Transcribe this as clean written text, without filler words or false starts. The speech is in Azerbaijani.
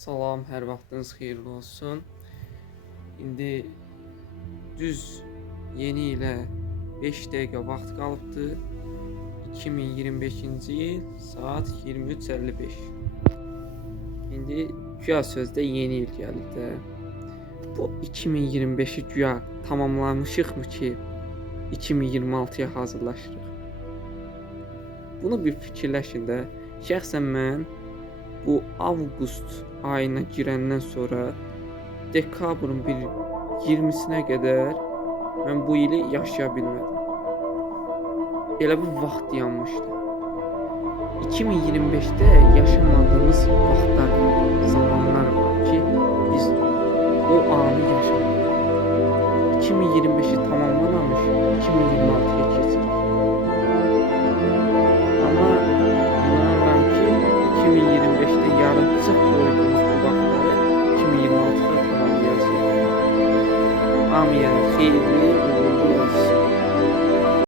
Salam, hər vaxtınız xeyirli olsun. İndi düz yeni ilə 5 dəqiqə vaxt qalıbdı. 2025-ci il saat 23:55. İndi güya sözdə yeni il gəlir də. Bu 2025-i güya tamamlamışıqmı ki 2026-ya hazırlaşırıq? Bunu bir fikirləşin də. Şəxsən mən bu avqust ayına girəndən sonra dekabrın 20-sinə qədər mən bu ili yaşaya bilmədim. Elə bir vaxt yanmışdı. 2025-də yaşamadığımız vaxtlar var, zamanlar var ki biz o anı yaşamadıq. 2025-i tamamlanamış 2026-ya keçirik. Amma inanıram ki 2025-də yarımçıq qoyduğumuz bu vaxtları 2026-da tamamlayacağıq. Hamıya xeyirli